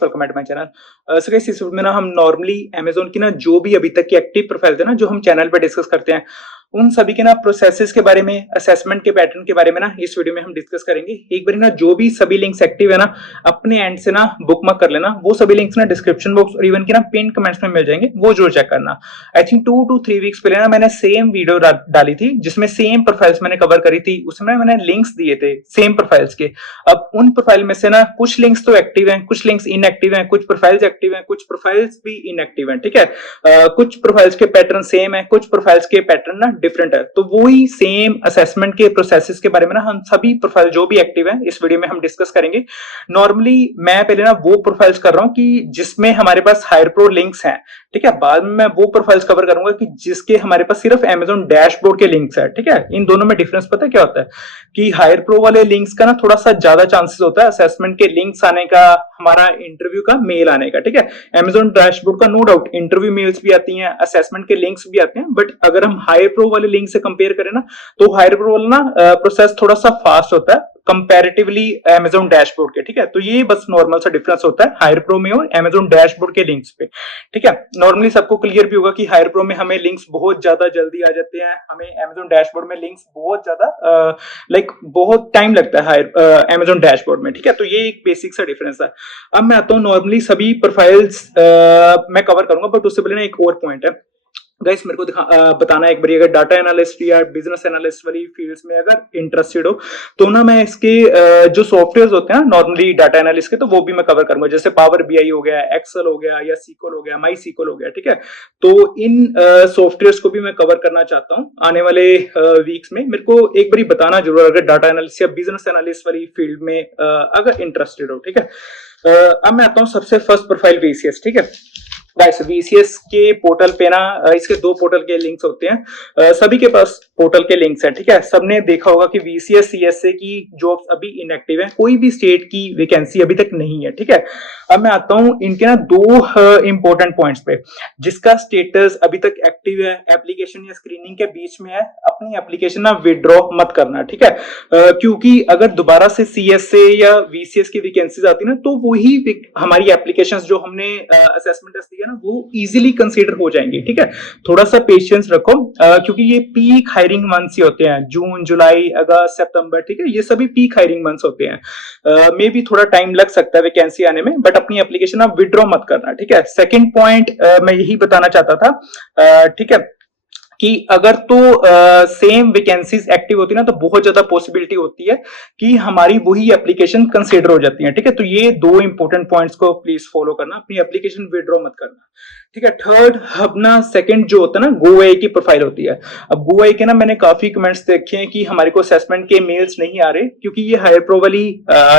Welcome at my channel. So guys, इस video में ना हम नॉर्मली Amazon की ना जो भी अभी तक की एक्टिव प्रोफाइल थे ना जो हम चैनल पे डिस्कस करते हैं, उन सभी के ना प्रोसेसेस के बारे में, असेसमेंट के पैटर्न के बारे में ना इस वीडियो में हम डिस्कस करेंगे। एक बार ना जो भी सभी लिंक्स एक्टिव है ना अपने एंड से ना बुकमार्क कर लेना। वो सभी लिंक्स ना डिस्क्रिप्शन बॉक्स और इवन की ना पिन कमेंट्स में मिल जाएंगे, वो जरूर चेक करना। आई थिंक 2 to 3 वीक्स पहले ना मैंने सेम वीडियो डाली थी जिसमें सेम प्रोफाइल्स मैंने कवर करी थी। उसमें मैंने लिंक्स दिए थे सेम प्रोफाइल्स के। अब उन प्रोफाइल में से ना कुछ लिंक्स तो एक्टिव हैं, कुछ लिंक्स इनएक्टिव हैं, कुछ प्रोफाइल्स एक्टिव हैं, कुछ प्रोफाइल्स भी इनएक्टिव हैं। ठीक है, कुछ प्रोफाइल्स के पैटर्न सेम है, कुछ प्रोफाइल्स के पैटर्न ना डिफरेंट है। तो वही सेम असेसमेंट के प्रोसेसेस के बारे में ना हम सभी प्रोफाइल जो भी एक्टिव है इस वीडियो में हम डिस्कस करेंगे। नॉर्मली मैं पहले ना वो प्रोफाइल्स कर रहा हूं कि जिसमें हमारे पास हायर प्रो लिंक्स हैं। ठीक है, बाद में मैं वो प्रोफाइल्स कवर करूंगा कि जिसके हमारे पास सिर्फ Amazon डैशबोर्ड के लिंक्स है। ठीक है, इन दोनों में डिफरेंस पता है क्या होता है कि हायर प्रो वाले लिंक्स का ना थोड़ा सा ज्यादा चांसेस होता है असेसमेंट के लिंक्स आने का, हमारा इंटरव्यू का मेल आने का। ठीक है, Amazon डैशबोर्ड का नो डाउट इंटरव्यू मेल्स भी आती हैं, असेसमेंट के लिंक्स भी आते हैं, बट अगर हम हायर प्रो वाले लिंक से कंपेयर करें ना तो हायर प्रो वाला ना प्रोसेस थोड़ा सा फास्ट होता है कंपैरेटिवली Amazon डैशबोर्ड के। ठीक है, तो ये बस नॉर्मल सा डिफरेंस होता है हायर प्रो में और Amazon डैशबोर्ड के लिंक्स पे। ठीक है, नॉर्मली सबको क्लियर भी होगा कि हायर प्रो में हमें लिंक्स बहुत ज्यादा जल्दी आ जाते हैं, हमें Amazon डैशबोर्ड में लिंक्स बहुत ज्यादा बहुत टाइम लगता है हायर Amazon डैशबोर्ड में। ठीक है, तो ये एक बेसिक सा डिफरेंस है। अब मैं आता हूँ नॉर्मली सभी प्रोफाइल्स मैं कवर करूंगा, बट उससे पहले ना एक और पॉइंट है गाइस, मेरे को बताना एक बार, अगर डाटा एनालिस्ट या बिजनेस एनालिस्ट वाली फील्ड्स में अगर इंटरेस्टेड हो तो ना मैं इसके जो सॉफ्टवेयर्स होते हैं नॉर्मली डाटा एनालिस्ट के, तो वो भी मैं कवर करूंगा। जैसे पावर बीआई हो गया, एक्सेल हो गया, या सीक्वल हो गया, माई सीक्वल हो गया। ठीक है, तो इन सॉफ्टवेयर्स को भी मैं कवर करना चाहता हूँ आने वाले वीक्स में। मेरे को एक बार बताना जरूर अगर डाटा एनालिस्ट या बिजनेस एनालिस्ट वाली फील्ड में अगर इंटरेस्टेड हो। ठीक है, अब मैं आता हूँ सबसे फर्स्ट प्रोफाइल VCS। ठीक है गाइस, VCS के पोर्टल पे ना इसके दो पोर्टल के लिंक्स होते हैं, सभी के पास पोर्टल के लिंक्स हैं। ठीक है, सबने देखा होगा कि VCS CSA की जॉब्स अभी इनएक्टिव है, कोई भी स्टेट की वैकेंसी अभी तक नहीं है। ठीक है, अब मैं आता हूं इनके ना दो इंपॉर्टेंट पॉइंट्स पे। जिसका स्टेटस अभी तक एक्टिव है, एप्लीकेशन या स्क्रीनिंग के बीच में है, अपनी एप्लीकेशन ना विड्रॉ मत करना। ठीक है, क्योंकि अगर दोबारा से CSA या VCS की वैकेंसीज आती ना तो वही हमारी एप्लीकेशंस जो हमने असेसमेंट टेस्ट दिया ना वो इजीली कंसीडर हो जाएंगे। ठीक है, थोड़ा सा पेशेंस रखो, क्योंकि ये पीक हायरिंग मंथ्स ही होते हैं, जून जुलाई अगस्त सितंबर। ठीक है, ये सभी पीक हायरिंग मंथ्स होते हैं। मे भी थोड़ा टाइम लग सकता है वैकेंसी आने में, बट अपनी एप्लीकेशन आप विड्रॉ मत करना। ठीक है, सेकंड पॉइंट मैं यही बताना चाहता था। ठीक है, कि अगर तो सेम वैकेंसीज एक्टिव होती है ना तो बहुत ज्यादा पॉसिबिलिटी होती है कि हमारी वही एप्लीकेशन कंसीडर हो जाती है। ठीक है, तो ये दो इंपॉर्टेंट पॉइंट्स को प्लीज फॉलो करना, अपनी एप्लीकेशन विड्रॉ मत करना। ठीक है, थर्ड अपना सेकंड जो होता है ना GoAI की प्रोफाइल होती है। अब GoAI के ना मैंने काफी कमेंट्स देखे हैं कि हमारे को असेसमेंट के मेल्स नहीं आ रहे क्योंकि ये हायर प्रो वाली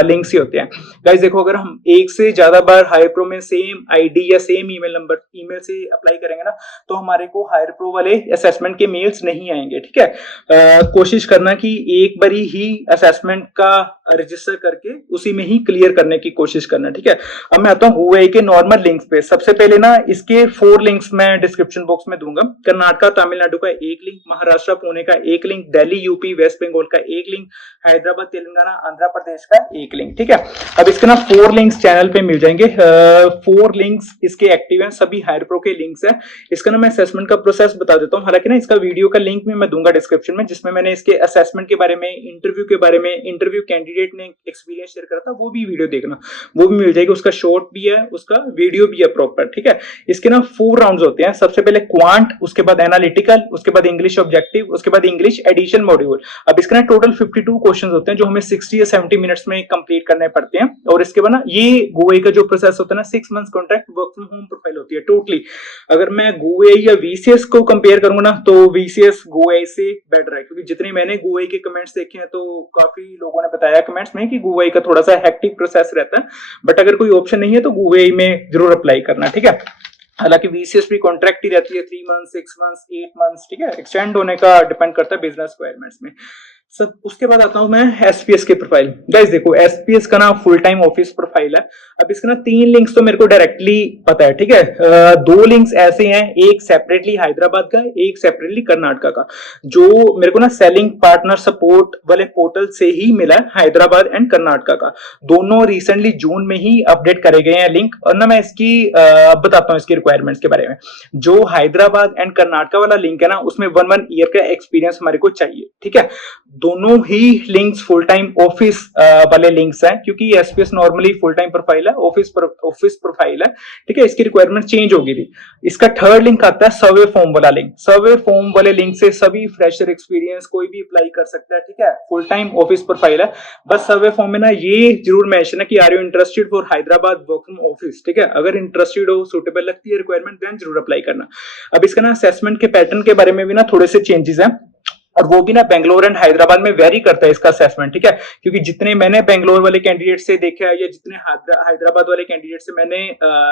लिंक्स ही होते हैं। गाइस देखो, अगर हम एक से ज्यादा बार हायर प्रो में सेम आईडी या सेम ईमेल नंबर ईमेल से अप्लाई करेंगे ना तो हमारे को हायर प्रो वाले असेसमेंट के मेल्स नहीं आएंगे। ठीक है, कोशिश करना कि एक बारी ही असेसमेंट का रजिस्टर करके उसी में ही क्लियर करने की कोशिश करना। ठीक है, अब मैं आता हूँ GoAI के नॉर्मल लिंक्स पे। सबसे पहले ना इसके 4 लिंक्स मैं डिस्क्रिप्शन बॉक्स में दूंगा। कर्नाटका तमिलनाडु का एक लिंक, महाराष्ट्र पुणे का एक लिंक, दिल्ली यूपी वेस्ट बंगाल का एक लिंक, हैदराबाद तेलंगाना आंध्र प्रदेश का एक लिंक। ठीक है, अब इसके ना 4 लिंक्स चैनल पे मिल जाएंगे। 4 लिंक्स इसके एक्टिव हैं, सभी हायर प्रो के लिंक्स हैं। इसका ना मैं असेसमेंट का प्रोसेस बता देता हूँ। हालांकि ना इसका वीडियो का लिंक भी मैं दूंगा डिस्क्रिप्शन में, जिसमें मैंने इसके असेसमेंट के बारे में, इंटरव्यू के बारे में, इंटरव्यू कैंडिडेट ने एक्सपीरियंस शेयर करा था, वो भी वीडियो देखना, वो भी मिल जाएगी। उसका शॉर्ट भी है, उसका वीडियो भी है प्रॉपर। ठीक है, इसके ना 4 राउंड्स होते हैं। सबसे पहले क्वांट, उसके बाद एनालिटिकल, उसके बाद इंग्लिश ऑब्जेक्टिव, उसके बाद इंग्लिश एडिशन मॉड्यूल। अब इसके ना टोटल 52 क्वेश्चंस होते हैं जो हमें 60 या 70 मिनट्स में कंप्लीट करने पड़ते हैं। और इसके बाद ना ये GoAI का जो प्रोसेस होता है ना 6 months contract work from home profile होती है टोटली। अगर मैं GoAI या VCS को कंपेयर करूंगा ना तो VCS GoAI से बेटर है, क्योंकि जितने मैंने GoAI के कमेंट्स देखे हैं तो काफी लोगों ने बताया कमेंट्स में कि GoAI का थोड़ा सा हेक्टिक प्रोसेस रहता है। बट अगर कोई ऑप्शन नहीं है तो GoAI में जरूर अप्लाई करना। ठीक है, हालांकि VCS भी कॉन्ट्रैक्ट ही रहती है 3 मंथ्स 6 मंथ्स 8 मंथ्स। ठीक है, एक्सटेंड होने का डिपेंड करता है बिजनेस रिक्वायरमेंट्स में। सब उसके बाद आता हूं मैं एसपीएस के प्रोफाइल। गाइस देखो एसपीएस का ना फुल टाइम ऑफिस प्रोफाइल है। अब इसका ना 3 लिंक्स तो मेरे को डायरेक्टली पता है, ठीक है। 2 लिंक्स ऐसे हैं, एक सेपरेटली हैदराबाद का, एक सेपरेटली कर्नाटका का, जो मेरे को ना सेलिंग पार्टनर सपोर्ट वाले पोर्टल से ही मिला है, हैदराबाद एंड कर्नाटका का। दोनों रिसेंटली जून में ही अपडेट करे गए हैं लिंक। और ना मैं इसकी बताता हूँ इसकी रिक्वायरमेंट्स के बारे में। जो हैदराबाद एंड कर्नाटका वाला लिंक है ना, उसमें 1 ईयर का एक्सपीरियंस हमारे को चाहिए, ठीक है। दोनों ही लिंक्स फुल टाइम ऑफिस वाले लिंक्स हैं, क्योंकि SPS normally full time profile है, ऑफिस प्रोफाइल है, ठीक है। इसकी रिक्वायरमेंट चेंज होगी थी। इसका थर्ड लिंक आता है सर्वे फॉर्म वाला लिंक। सर्वे फॉर्म वाले लिंक से सभी फ्रेशर एक्सपीरियंस कोई भी अप्लाई कर सकता है, ठीक है। फुल टाइम ऑफिस प्रोफाइल है। बस सर्वे फॉर्म में ना ये जरूर मेंशन है कि are you interested for Hyderabad work from office, ठीक है। अगर इंटरेस्टेड हो, सुटेबल लगती है रिक्वायरमेंट, देन जरूर अप्लाई करना। अब इसका ना असेसमेंट के पैटर्न के बारे में भी ना थोड़े से चेंजेस हैं, और वो भी ना बेंगलोर एंड हैदराबाद में वेरी करता है इसका असेसमेंट, ठीक है। क्योंकि जितने मैंने बेंगलोर वाले कैंडिडेट से देखा है या जितने हैदराबाद वाले कैंडिडेट से मैंने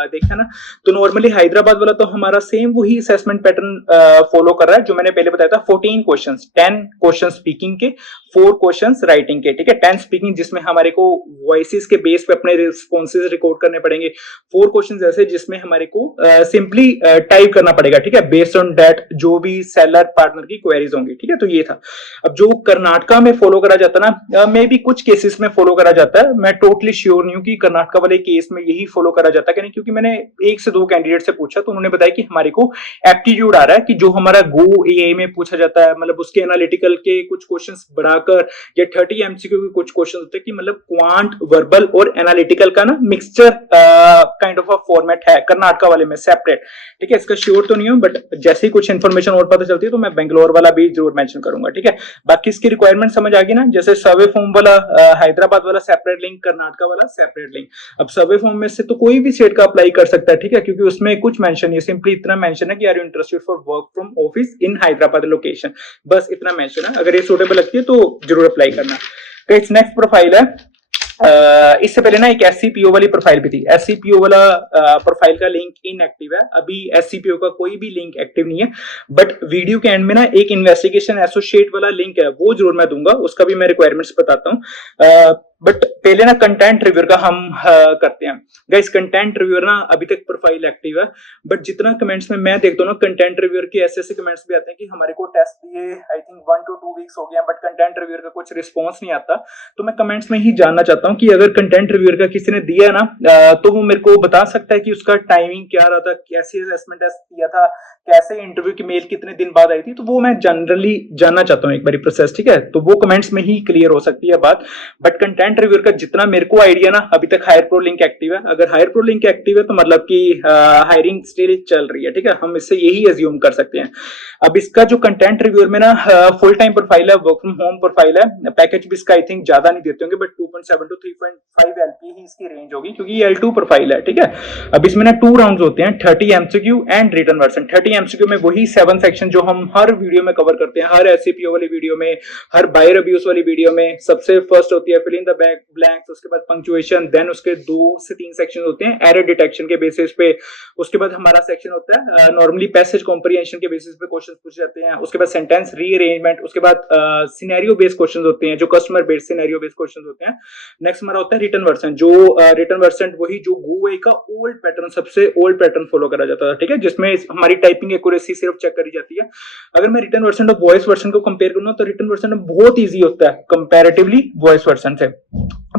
देखा ना, तो नॉर्मली हैदराबाद वाला तो हमारा सेम वही असेसमेंट पैटर्न फॉलो कर रहा है जो मैंने पहले बताया था। 14 क्वेश्चंस, 10 क्वेश्चन स्पीकिंग के, 4 क्वेश्चंस राइटिंग के, ठीक है। 10 स्पीकिंग जिसमें हमारे को वॉइसेस के बेस पे अपने रिस्पॉन्सेज रिकॉर्ड करने पड़ेंगे। 4 क्वेश्चंस ऐसे जिसमें हमारे को सिंपली टाइप करना पड़ेगा, ठीक है, बेस्ड ऑन दैट जो भी सेलर पार्टनर की क्वेरीज होंगी, ठीक है। तो ये था। अब जो कर्नाटका में फॉलो करा जाता ना, मे भी कुछ केसेस में फॉलो करा जाता है, मैं टोटली श्योर नहीं हूं कि कर्नाटका वाले केस में यही फॉलो करा जाता है, क्योंकि मैंने 1 से 2 कैंडिडेट से पूछा तो उन्होंने बताया कि हमारे को एप्टीट्यूड आ रहा है कि जो हमारा गो एआई में पूछा जाता है, मतलब उसके एनालिटिकल के कुछ क्वेश्चंस बढ़ाकर या 30 एमसीक्यू के कुछ क्वेश्चन होते हैं कि मतलब क्वांट, वर्बल और एनालिटिकल का ना mixture kind of a format है कर्नाटका वाले में सेपरेट, ठीक है। इसका श्योर तो नहीं हूं, बट जैसे ही कुछ इन्फॉर्मेशन और पता चलती है तो मैं बेंगलोर वाला भी जरूर मेंशन करूंगा, ठीक है। बाकी इसकी रिक्वायरमेंट समझ आ गई ना। जैसे सर्वे फॉर्म वाला हैदराबाद वाला सेपरेट लिंक, कर्नाटका वाला सेपरेट लिंक। अब सर्वे फॉर्म में से तो कोई भी स्टेट का अप्लाई कर सकता है, ठीक है, क्योंकि उसमें कुछ मेंशन नहीं है, सिंपली इतना मेंशन है कि are you interested for work from office in Hyderabad location, बस इतना मेंशन है। अगर ये सूटेबल लगती है तो जरूर अप्लाई करना। नेक्स्ट प्रोफाइल है, इससे पहले ना एक एससीपीओ वाली प्रोफाइल भी थी। एससीपीओ वाला प्रोफाइल का लिंक इनएक्टिव है, अभी एससीपीओ का कोई भी लिंक एक्टिव नहीं है, बट वीडियो के एंड में ना एक इन्वेस्टिगेशन एसोसिएट वाला लिंक है, वो जरूर मैं दूंगा, उसका भी मैं रिक्वायरमेंट्स बताता हूँ। बट पहले ना कंटेंट रिव्यूअर का हम करते हैं। गाइस कंटेंट रिव्यूअर ना अभी तक प्रोफाइल एक्टिव है, बट जितना कमेंट्स में मैं देखता हूँ ना, कंटेंट रिव्यूअर के ऐसे कमेंट्स भी आते हैं कि हमारे को टेस्ट दिए आई थिंक 1 to 2 वीक्स हो गए हैं, बट कंटेंट रिव्यूअर का कुछ रिस्पॉन्स नहीं आता। तो मैं कमेंट्स में ही जानना चाहता हूँ कि अगर कंटेंट रिव्यूअर का किसी ने दिया ना, तो वो मेरे को बता सकता है कि उसका टाइमिंग क्या रहा था, कैसे असेसमेंट टेस्ट किया था, कैसे इंटरव्यू की मेल कितने दिन बाद आई थी, तो वो मैं जनरली जानना चाहता हूँ एक बारी प्रोसेस, ठीक है। तो वो कमेंट्स में ही क्लियर हो सकती है बात। बट कंटेंट रिव्यूअर का जितना मेरे को आइडिया ना, अभी तक हायर प्रो लिंक एक्टिव है। अगर हायर प्रो लिंक एक्टिव है तो मतलब कि हायरिंग स्टिल चल रही है, ठीक है, हम इससे यही एज्यूम कर सकते हैं। अब इसका जो कंटेंट रिव्यूअर में ना फुल टाइम प्रोफाइल है, वर्क फ्रॉम होम प्रोफाइल है। पैकेज भी इसका आई थिंक ज्यादा नहीं देते होंगे, बट 2.7 to 3.5 एलपी ही इसकी रेंज होगी, क्योंकि L2 प्रोफाइल है, ठीक है। अब इसमें ना 2 राउंड्स होते हैं, 30 MCQ and written version. 30 MCQ में वही 7 सेक्शन जो हम हर वीडियो में कवर करते हैं, हर एससीपीओ वाली वीडियो में, हर बायर अब्यूज वाली वीडियो में। सबसे फर्स्ट होती है फिल इन द ब्लैंक्स, उसके बाद पंक्चुएशन, देन उसके 2 से 3 सेक्शन होते हैं एरर डिटेक्शन के बेसिस पे। उसके बाद हमारा सेक्शन होता है नॉर्मली पैसेज कॉम्प्रिहेंशन के बेसिस पे क्वेश्चंस पूछे जाते हैं। उसके बाद सेंटेंस रीअरेंजमेंट, उसके बाद सिनेरियो बेस्ड क्वेश्चंस होते हैं, जो customer based scenario based questions होते हैं। नेक्स्ट हमारा होता है रिटन वर्जन, जो रिटन वर्जन वही जो गूवे का ओल्ड पैटर्न, सबसे ओल्ड पैटर्न फॉलो करा जाता था, ठीक है, जिसमें हमारी टाइपिंग एक्यूरेसी सिर्फ चेक करी जाती है। अगर मैं रिटन वर्जन और वॉइस वर्जन को कंपेयर करूं तो रिटन वर्जन बहुत ईजी होता है कंपैरेटिवली वॉइस वर्जन से।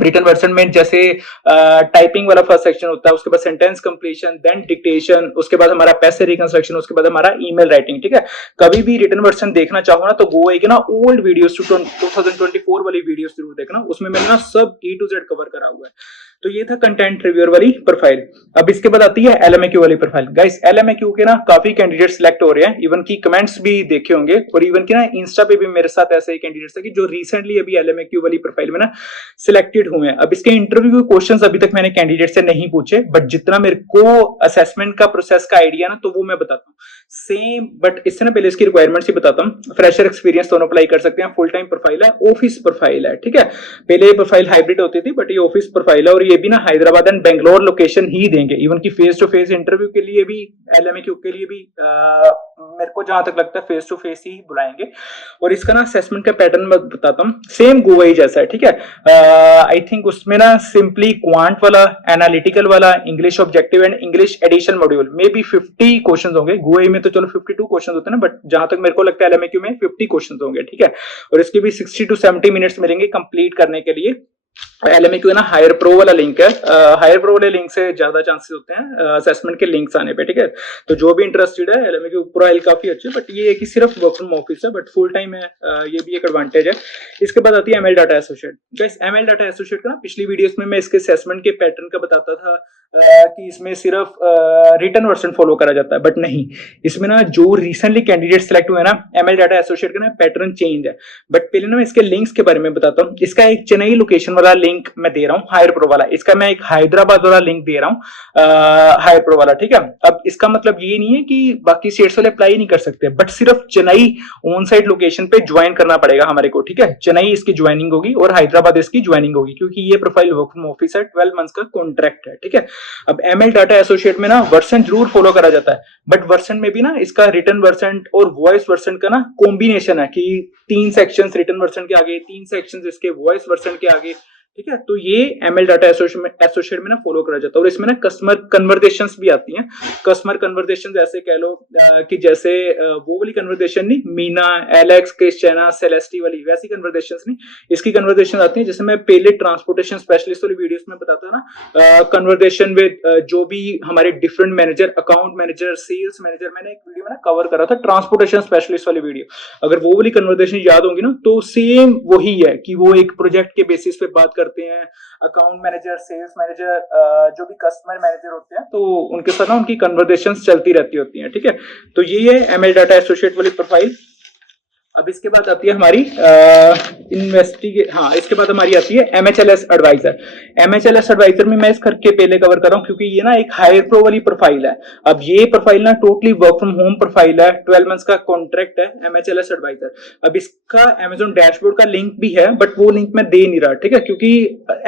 रिटन वर्जन में जैसे टाइपिंग वाला फर्स्ट सेक्शन होता है, उसके बाद सेंटेंस कंप्लीशन, देन डिक्टेशन, उसके बाद हमारा पैसेज रिकंस्ट्रक्शन, उसके बाद हमारा ईमेल राइटिंग, ठीक है। कभी भी रिटन वर्जन देखना चाहो ना तो वो एक ना ओल्ड वीडियोस 2024 वाली वीडियोस जरूर देखना, उसमें मैंने ना सब A to Z कवर करा हुआ है। तो ये था कंटेंट रिव्यूअर वाली प्रोफाइल। अब इसके बाद आती है एलएमएक्यू वाली प्रोफाइल। गाइस एलएमएक्यू के ना काफी कैंडिडेट सिलेक्ट हो रहे हैं, इवन की कमेंट्स भी देखे होंगे, और इवन की ना इंस्टा पे भी मेरे साथ ऐसे कैंडिडेट्स है कि जो रिसेंटली अभी एलएमएक्यू वाली प्रोफाइल में ना सिलेक्टेड हुए हैं। अब इसके इंटरव्यू के क्वेश्चंस अभी तक मैंने कैंडिडेट से नहीं पूछे, बट जितना मेरे को असेसमेंट का प्रोसेस का आइडिया ना, तो वो मैं बताता हूँ सेम। बट इससे ना पहले इसकी रिक्वायरमेंट्स ही बताता हूँ। फ्रेशर एक्सपीरियंस दोनों अप्लाई कर सकते हैं, फुल टाइम प्रोफाइल है, ऑफिस प्रोफाइल है, ठीक है। पहले ये प्रोफाइल हाइब्रिड होती थी, बट ये ऑफिस प्रोफाइल है, और ये भी ना हैदराबाद एंड बेंगलोर लोकेशन ही देंगे, इवन की फेस टू फेस इंटरव्यू के लिए भी, LMAQ के लिए भी मेरे को जहां तक लगता है फेस टू फेस ही बुलाएंगे। और इसका ना असेसमेंट का पैटर्न मैं बताता हूँ, सेम गोवा ही जैसा है, ठीक है। आई थिंक उसमें ना सिंपली क्वांट वाला, एनालिटिकल वाला, English objective and English edition module में भी 50 क्वेश्चन होंगे। गोवा में तो चलो 52 क्वेश्चन होते हैं ना, बट जहां तक मेरे को लगता है LMAQ में 50 क्वेश्चन होंगे, ठीक है। और इसके भी 60 टू 70 मिनट्स मिलेंगे कंप्लीट करने के लिए। LMAQ ना हायर प्रो वाला लिंक है, हायर प्रो वाले लिंक से ज्यादा चांसेस होते हैं असेसमेंट के लिंक्स आने पे, ठीक है। तो जो भी इंटरेस्टेड है, LMAQ प्रोफाइल काफी अच्छी है, बट ये है कि सिर्फ वर्क फ्रॉम ऑफिस है, बट फुल टाइम है, ये भी एक एडवांटेज है। इसके बाद आती है ML data associate. Guys ML data associate का ना पिछली वीडियोस में मैं इसके असेसमेंट के पैटर्न का बताता था कि इसमें सिर्फ रिटन वर्जन फॉलो करा जाता है, बट नहीं, इसमें ना जो रिसेंटली कैंडिडेट सेलेक्ट हुए ना ML डाटा एसोसिएट का ना पैटर्न चेंज है। बट पहले ना मैं इसके लिंक्स के बारे में बताता हूँ। इसका एक चेन्नई लोकेशन वाला लिंक मैं दे रहा हूँ, हायर प्रो वाला। इसका मैं एक हैदराबाद वाला लिंक दे रहा हूँ, हायर प्रो वाला, ठीक है। अब इसका मतलब ये नहीं है कि बाकी स्टेट्स वाले अप्लाई नहीं कर सकते, बट सिर्फ चेन्नई ऑन साइट लोकेशन पे ज्वाइन करना पड़ेगा हमारे को, ठीक है। चेन्नई इसकी ज्वाइनिंग होगी और हैदराबाद इसकी ज्वाइनिंग होगी, क्योंकि ये प्रोफाइल वर्क फ्रॉम ऑफिस है, 12 मंथ्स का कॉन्ट्रैक्ट है, ठीक है। अब ML डाटा एसोसिएट में ना वर्सन जरूर फॉलो करा जाता है, बट वर्सन में भी ना इसका रिटन वर्सन और वॉइस वर्सन का ना कॉम्बिनेशन है कि 3 सेक्शंस रिटन वर्सन के आगे, 3 सेक्शंस इसके वॉइस वर्सन के आगे, ठीक है। तो ये ML डाटा एसोसिएट में ना फॉलो करा जाता है। और इसमें ना कस्टमर कन्वर्सेशंस भी आती हैं। कस्टमर कन्वर्सेशंस ऐसे कह लो कि जैसे वो वाली कन्वर्सेशन नहीं, मीना, एलेक्स, क्रिस्टियाना, सेलेस्टी वाली, वैसी कन्वर्सेशंस नहीं, इसकी कन्वर्सेशन आती है जैसे मैं पहले ट्रांसपोर्टेशन स्पेशलिस्ट वाली वीडियोस में बताता ना, कन्वर्सेशन विद जो भी हमारे different manager, account manager, sales manager, मैंने एक वीडियो में ना कवर करा था ट्रांसपोर्टेशन स्पेशलिस्ट वाली वीडियो। अगर वो वाली कन्वर्सेशन याद होंगी ना, तो सेम वही है कि वो एक प्रोजेक्ट के बेसिस पे बात करते हैं, अकाउंट मैनेजर, सेल्स मैनेजर, जो भी कस्टमर मैनेजर होते हैं, तो उनके साथ ना उनकी कन्वर्सेशंस चलती रहती होती हैं, ठीक है। तो ये है ML डाटा एसोसिएट वाली प्रोफाइल। अब इसके बाद आती है हमारी इसके बाद हमारी आती है MHLS एडवाइजर। MHLS एडवाइजर में मैं इस करके पहले कवर कर रहा हूँ, क्योंकि ये ना एक हायर प्रो वाली प्रोफाइल है। अब ये प्रोफाइल ना totally work from home profile है, 12 मंथ्स का कॉन्ट्रैक्ट है, MHLS एडवाइजर। अब इसका Amazon डैशबोर्ड का लिंक भी है, बट वो लिंक मैं दे नहीं रहा, ठीक है, क्योंकि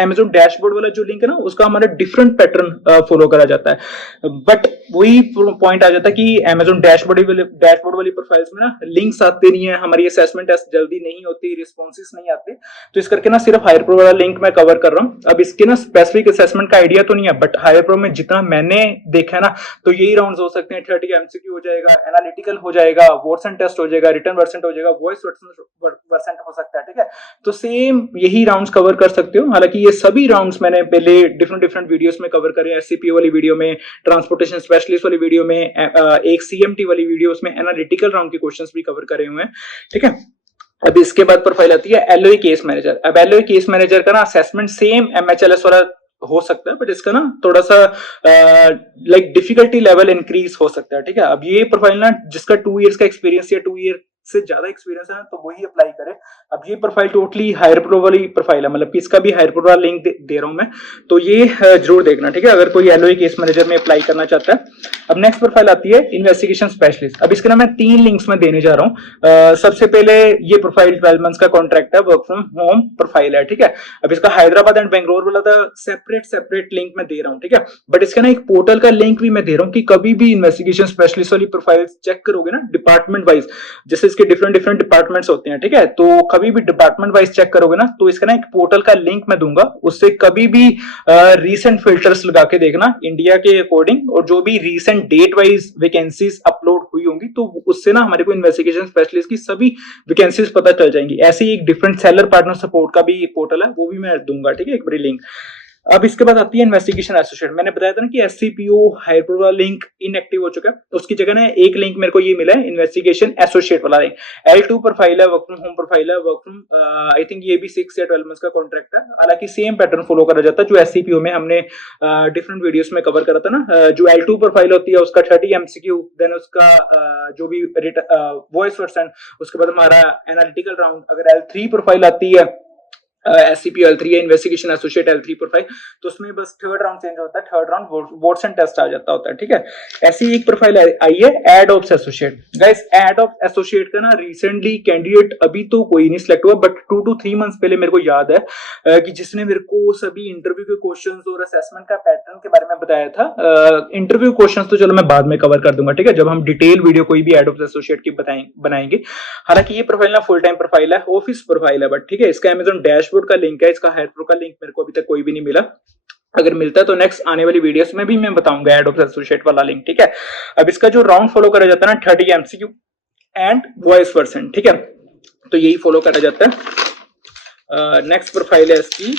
Amazon डैशबोर्ड वाला जो लिंक है ना, उसका हमारा डिफरेंट पैटर्न फॉलो करा जाता है। बट वही पॉइंट आ जाता है कि Amazon डैशबोर्ड वाली प्रोफाइल्स में ना लिंक्स आते नहीं है, हमारी असेसमेंट टेस्ट जल्दी नहीं होती, रिस्पॉन्सेस नहीं आते, तो इस करके ना सिर्फ हायर प्रो वाला लिंक मैं कवर कर रहा हूँ। अब इसके ना स्पेसिफिक असेसमेंट का आइडिया तो नहीं है, बट हायर प्रो में जितना मैंने देखा है ना, तो यही राउंड्स हो सकते हैं। 30 MCQ हो जाएगा, एनालिटिकल हो जाएगा, वर्सन टेस्ट हो जाएगा, रिटर्न वर्सन हो जाएगा, वॉइस वर्सन हो सकता है, ठीक है। तो सेम यही राउंड्स कवर कर सकते हो। हालांकि ये सभी राउंड्स मैंने पहले डिफरेंट वीडियोस में कवर करे, SCPO वाली वीडियो में, ट्रांसपोर्टेशन स्पेशलिस्ट वाली वीडियो में, एक CMT वाली वीडियोस में एनालिटिकल राउंड के क्वेश्चंस भी कवर करे हुए हैं, ठीक है। अब इसके बाद प्रोफाइल आती है LOA केस मैनेजर। अब LOA केस मैनेजर का ना असेसमेंट सेम MHLS वाला हो सकता है, बट इसका ना थोड़ा सा लाइक डिफिकल्टी लेवल इंक्रीज हो सकता है, ठीक है। अब ये प्रोफाइल ना जिसका 2 इयर्स का एक्सपीरियंस या 2 ईयर से ज्यादा एक्सपीरियंस है, तो वही अप्लाई करे। अब ये प्रोफाइल टोटली हायर प्रो वाली प्रोफाइल है, मतलब कि इसका भी हायर प्रो वाला लिंक दे रहा हूं मैं, तो ये जरूर देखना, ठीक है, अगर कोई LOA केस मैनेजर में अप्लाई करना चाहता है। अब नेक्स्ट प्रोफाइल आती है इन्वेस्टिगेशन स्पेशलिस्ट। अब इसके ना मैं 3 लिंक्स में देने जा रहा हूँ। सबसे पहले ये प्रोफाइल 12 मंथ्स का कॉन्ट्रैक्ट है, वर्क फ्रॉम होम प्रोफाइल है, ठीक है। अब इसका हैदराबाद एंड बेंगलोर वाला था सेपरेट लिंक में दे रहा हूँ, ठीक है। बट इसका ना एक पोर्टल का लिंक भी मैं दे रहा हूँ कि कभी भी इन्वेस्टिगेशन स्पेशलिस्ट वाली प्रोफाइल चेक करोगे ना डिपार्टमेंट वाइज, जैसे इसके डिफरेंट डिपार्टमेंट्स होते हैं, ठीक है, तो कभी भी डिपार्टमेंट वाइज चेक करोगे ना, तो इसका ना एक पोर्टल का लिंक मैं दूंगा, उससे कभी भी रीसेंट फिल्टर्स लगा के देखना इंडिया के अकॉर्डिंग, और जो भी recent date wise vacancies upload हुई होंगी, तो उससे ना हमारे को इन्वेस्टिगेशन स्पेशलिस्ट की सभी वैकेंसीज पता चल जाएंगी। ऐसे ही एक डिफरेंट सेलर पार्टनर सपोर्ट का भी पोर्टल है, वो भी मैं दूंगा, ठीक है, एक बारी लिंक। अब इसके बाद आती है इन्वेस्टिगेशन एसोसिएट। मैंने बताया था ना कि SCPO हायर प्रो वाला लिंक इनएक्टिव हो चुका है, उसकी जगह ना एक लिंक मेरे को ये मिला है, इन्वेस्टिगेशन एसोसिएट वाला लिंक। L2 प्रोफाइल है, वर्क फ्रॉम होम प्रोफाइल है, वर्क फ्रॉम आई थिंक ये भी 6 या 12 मंथ्स का कॉन्ट्रैक्ट है। हालांकि सेम पैटर्न फॉलो करा जाता है जो SCPO में हमने डिफरेंट वीडियोस में कवर करा था ना। जो L2 प्रोफाइल होती है उसका 30 MCQ, देन उसका जो भी वॉइस वर्सन, उसके बाद हमारा एनालिटिकल राउंड। अगर L3 प्रोफाइल आती है SCP L3 है, इन्वेस्टिगेशन एसोसिएट L3 प्रोफाइल, तो उसमें बस थर्ड राउंड चेंज होता है, third round votes and test आ जाता होता है, ठीक है। ऐसी एक प्रोफाइल आई है ad of associate. Guys ad of associate का ना रिसेंटली कैंडिडेट अभी तो कोई नहीं सिलेक्ट हुआ, बट 2 to 3 मंथ्स पहले मेरे को याद है कि जिसने मेरे को सभी इंटरव्यू के क्वेश्चंस और असेसमेंट का पैटर्न के बारे में बताया था। इंटरव्यू क्वेश्चंस तो चलो मैं बाद में कवर कर दूंगा, ठीक है, जब हम डिटेल वीडियो कोई भी एड ऑफ एसोसिएट की बनाएंगे। हालांकि ये प्रोफाइल ना फुल टाइम प्रोफाइल है, ऑफिस प्रोफाइल है, बट ठीक है, इसका अमेज़न डैशबोर्ड का लिंक है, इसका हायरप्रो का लिंक मेरे को अभी तक कोई भी नहीं मिला। अगर मिलता है तो नेक्स्ट आने वाली वीडियोस में भी मैं बताऊंगा एड ऑफ एसोसिएट वाला लिंक, ठीक है। अब इसका जो राउंड फॉलो करा जाता है ना 30 MCQ एंड वॉइस पर्सन, ठीक है, तो यही फॉलो करा जाता है। नेक्स्ट प्रोफाइल है इसकी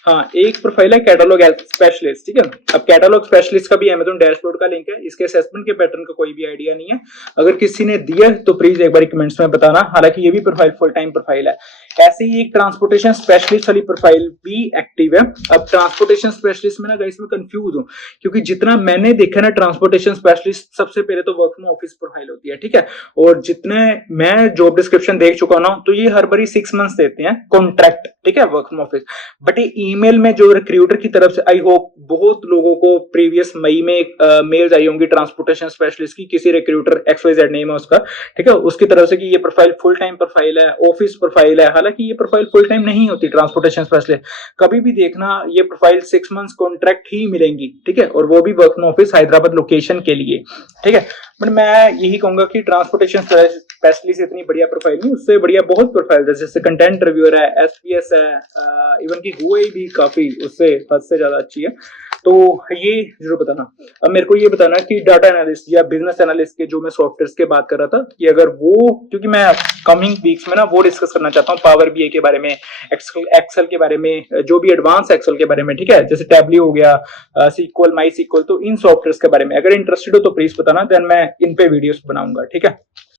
हाँ, एक प्रोफाइल है कैटलॉग स्पेशलिस्ट, ठीक है। अब कैटलॉग स्पेशलिस्ट का भी अमेज़न डैशबोर्ड का लिंक है, इसके असेसमेंट के पैटर्न का कोई भी आइडिया नहीं है। अगर किसी ने दिया तो प्लीज एक बार कमेंट्स में बताना। हालांकि ये भी प्रोफाइल फुल टाइम प्रोफाइल है। ऐसे ही एक ट्रांसपोर्टेशन स्पेशलिस्ट वाली प्रोफाइल भी एक्टिव है। अब ट्रांसपोर्टेशन स्पेशलिस्ट में ना गाइस मैं कंफ्यूज हूँ, क्योंकि जितना मैंने देखा ना ट्रांसपोर्टेशन स्पेशलिस्ट सबसे पहले तो वर्क फ्रॉम ऑफिस प्रोफाइल होती है, ठीक है, और जितने मैं जॉब डिस्क्रिप्शन देख चुका हूं तो ये हर बारी 6 मंथ्स देते हैं कॉन्ट्रैक्ट, ठीक है, वर्क फ्रॉम ऑफिस। बट ये ईमेल में जो रिक्रूटर की तरफ से आई होप बहुत लोगों को प्रीवियस मई में मेल्स आई होंगी ट्रांसपोर्टेशन स्पेशलिस्ट की, किसी रिक्रूटर XYZ नेम है उसका, ठीक है, उसकी तरफ से कि ये प्रोफाइल फुल टाइम प्रोफाइल है, ऑफिस प्रोफाइल है। हालांकि ये प्रोफाइल फुल टाइम नहीं होती ट्रांसपोर्टेशन स्पेशलिस्ट, कभी भी देखना ये प्रोफाइल 6 मंथ्स कॉन्ट्रैक्ट ही मिलेंगी, ठीक है, और वो भी work from office Hyderabad location के लिए, ठीक है। बट मैं यही कहूंगा कि ट्रांसपोर्टेशन स्पेशलिस्ट इतनी बढ़िया प्रोफाइल नहीं, उससे बढ़िया बहुत प्रोफाइल है, जैसे कंटेंट रिव्यूअर है, SPS है, इवन की हुई भी काफी उससे हद से ज्यादा अच्छी है। तो ये जरूर बताना। अब मेरे को ये बताना कि डाटा एनालिस्ट या बिजनेस एनालिस्ट के जो मैं सॉफ्टवेयर की बात कर रहा था, कि अगर वो, क्योंकि मैं कमिंग वीक्स में ना वो डिस्कस करना चाहता हूँ पावर BI के बारे में, एक्सेल के बारे में, जो भी एडवांस एक्सेल के बारे में, ठीक है, जैसे टैबली हो गया, SQL, माई SQL, तो इन सॉफ्टवेयर के बारे में अगर इंटरेस्टेड हो तो प्लीज बताना, देन मैं इन पे वीडियोस बनाऊंगा, ठीक है।